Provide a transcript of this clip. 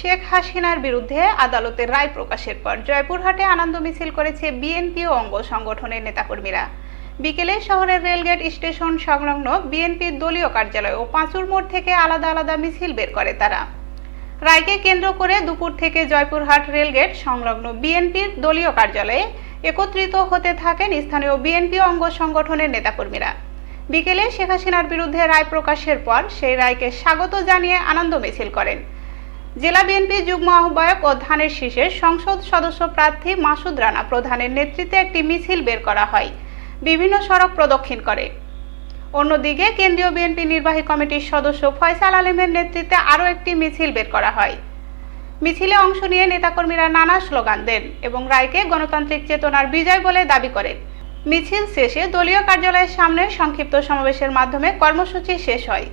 শেখ হাসিনার বিরুদ্ধে আদালতের রায় প্রকাশের পর জয়পুরহাটে আনন্দ মিছিল করেছে বিএনপি ও অঙ্গ সংগঠনের নেতাকর্মীরা। বিকেলে শহরের রেলগেট স্টেশন সংলগ্ন বিএনপির দলীয় কার্যালয় ও পাঁচুর মোড় থেকে আলাদা আলাদা মিছিল বের করে তারা। রায়কে কেন্দ্র করে দুপুর থেকে জয়পুরহাট রেলগেট সংলগ্ন বিএনপির দলীয় কার্যালয়ে একত্রিত হতে থাকেন স্থানীয় বিএনপি অঙ্গ সংগঠনের নেতাকর্মীরা। বিকেলে শেখ হাসিনার বিরুদ্ধে রায় প্রকাশের পর সেই রায়কে স্বাগত জানিয়ে আনন্দ মিছিল করেন। জেলা বিএনপি যুগ্ম আহ্বায়ক ও ধানের শীষের সংসদ সদস্য প্রার্থী মাসুদ রানা প্রধানের নেতৃত্বে একটি মিছিল বের করা হয়। বিভিন্ন সড়ক প্রদক্ষিণ করে। অন্যদিকে কেন্দ্রীয় বিএনপি নির্বাহী কমিটির সদস্য ফয়সাল আলমের নেতৃত্বে আরও একটি মিছিল বের করা হয়। মিছিলে অংশ নিয়ে নেতাকর্মীরা নানা স্লোগান দেন এবং রায়কে গণতান্ত্রিক চেতনার বিজয় বলে দাবি করেন। মিছিল শেষে দলীয় কার্যালয়ের সামনে সংক্ষিপ্ত সমাবেশের মাধ্যমে কর্মসূচি শেষ হয়।